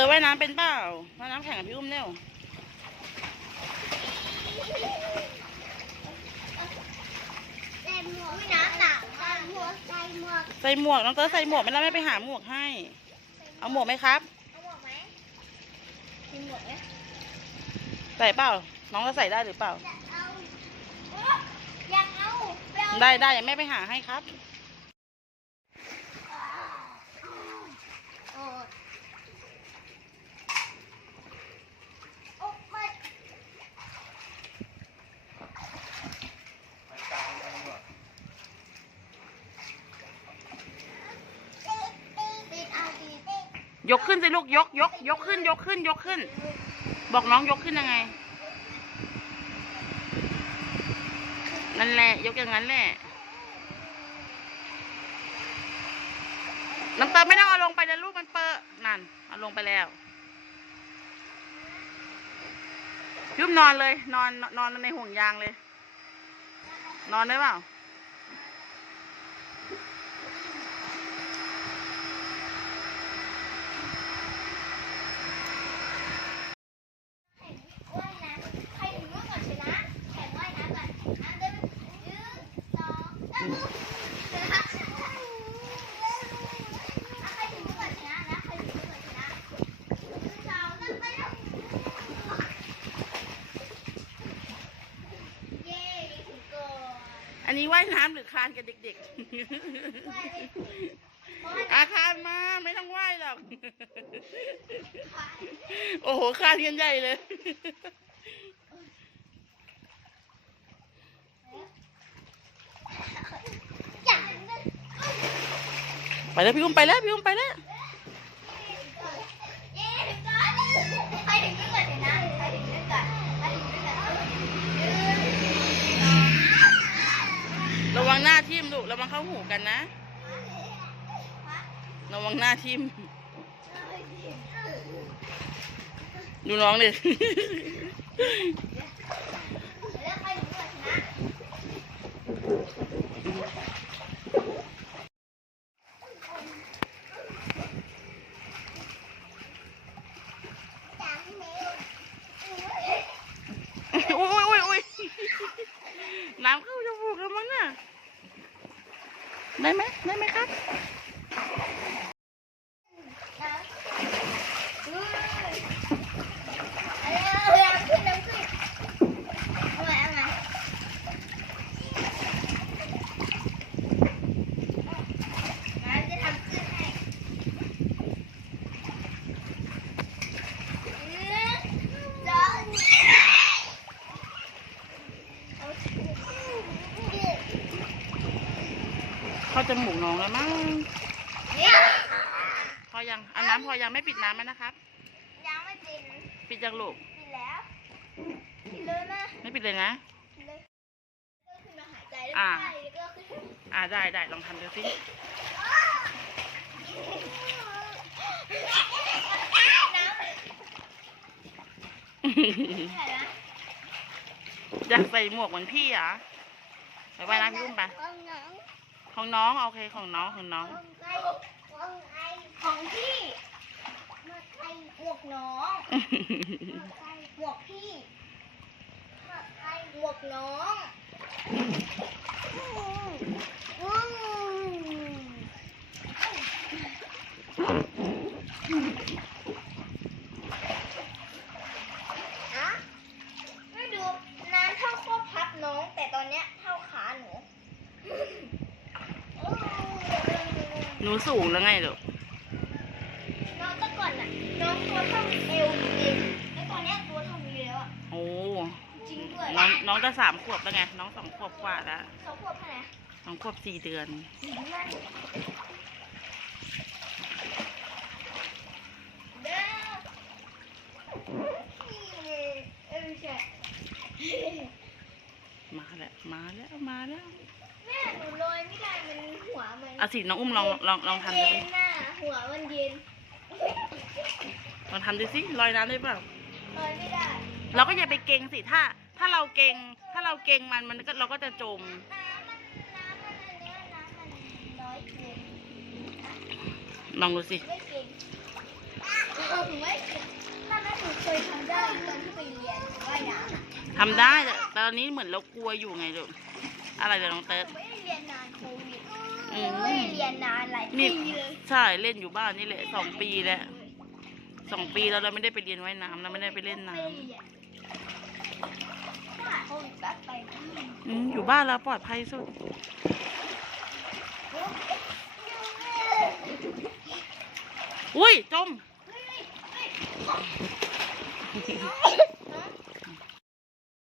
อว่ายน้ำเป็นเปล่าว่ายน้ำแข่งกับพี่อุ้มเร็วใส่หมวกไม่น้ำหนักใส่หมวกใส่หมวกใส่หมวกน้องเตอใส่หมวกไม่แล้วไม่ไปหาหมวกให้ เอาหมวกไหมครับเอาหมวกไหมมีหมวกไหมใส่เปล่า น้องจะใส่ได้หรือเปล่าจะเอาอยากเอาไปเอาได้ได้ยังไม่ไปหาให้ครับ โอ้โอ้ไม่ ติดเอาดีติด ยกขึ้นสิลูกยกยกยกขึ้น ยกขึ้น ยกขึ้น บอกน้องยกขึ้นยังไงนั่นแหละยกอย่างนั้นแหละน้ำเตาไม่ต้องเอาลงไปนะลูกมันเปอะนั่นเอาลงไปแล้ว ยุบนอนเลย นอนนอนในห่วงยางเลย นอนได้เปล่า ว่ายน้ำใครถึงว่าก่อนชนะแข่งว่ายน้ำก่อนน้ำเดินหนึ่งสองสามเอาใครถึงว่าก่อนชนะนะใครถึงว่าก่อนชนะหนึ่งสองสามไปแล้วเย้ถึงก่อน อันนี้ ว่ายน้ำหรือคลานกับเด็กว่ายเลยๆอาคารมาไม่ต้องว่ายหรอก โอ้โหคลานกันใหญ่เลยจับไปแล้วพี่อุ้มไปแล้วพี่อุ้มไปแล้ว เย้ถึงก่อนใครถึงก่อนชนะใครถึงก่อนใครถึงก่อนหนึ่ง ระวังหน้าทิ่มลูก ระวังเข้าหูกันนะระวังหน้าทิ่มดูน้องดิ แล้วใครถึงก่อนชนะ อุ้ยอุ้ยอุ้ยน้ำเข้าจมูกแล้วมั้งน่ะ ได้ไหมได้ไหมครับ เข้าจมูกน้องแล้วมั้งพอยังเอาน้ำพอยังไม่ปิดน้ำแล้วนะครับ ยังไม่ปิด ปิดยังลูก ปิดแล้ว ปิดเลยนะ ไม่ปิดเลยนะปิดเลยก็ขึ้นมาหายใจได้อ่าไหมแล้วก็ขึ้นอ่าได้ได้ลองทำดูสิน้ำใส่นะอยากใส่หมวกเหมือนพี่เหรอไปว่ายน้ำพี่อุ้มไป ของน้องโอเคของน้องของน้องของไอของไอของพี่มาไอหมวกน้องมาไอหมวกพี่มาไอหมวกน้องอืมอะไม่ดูน้ำเท่าข้อพับน้อง แต่ตอนเนี้ยเท่าขาหนู หนูสูงแล้วไงลูกน้องแต่ก่อนน่ะน้องตัวเท่าเอวจริงๆแล้วตอนเนี้ยตัวเท่านี้แล้วอะโอ้จริงด้วยน้องน้องจะสามขวบแล้วไงน้องสองขวบกว่าแล้วเขาขวบเท่าไหร่สองขวบสี่เดือนสี่เดือนเด้อเออใช่มาแล้วมาแล้วมาแล้ว แม่หนูลอยไม่ได้มันหัวมัน เอาสิน้องอุ้มลองลองลองทำดูเย็สินน่ะหัวมันเย็นลองทำดูสิลอยน้ำได้เปล่าลอยไม่ได้ เราก็อย่าไปเก่งสิถ้า ถ้าเราเก่งถ้าเราเก่งมันมันก็เราก็จะจมน้ำมันน้ำมันอันเนี้ยน้ำมันน้อยเกินลองดูสิไม่เก่งำไม่ถ้าแม่หนูเคยทำได้ตอนที่ไปเรียนว่ายน้ำอะทำได้แต่ตอนนี้เหมือนเรากลัวอยู่ไงลูกอะไรเดี๋ยวน้องเติร์ด อืมไม่เรียนนานหลายนี่ปีเลยใช่เล่นอยู่บ้านนี่แหละสองปีแล้วสองปีแล้วเราไม่ได้ไปเรียนว่ายน้ำเราไม่ได้ไปเล่นน้ไม่ได้เรียนโควิดแป๊บไปำอืมอยู่บ้านเราปลอดภัยสุด อุ้ยจม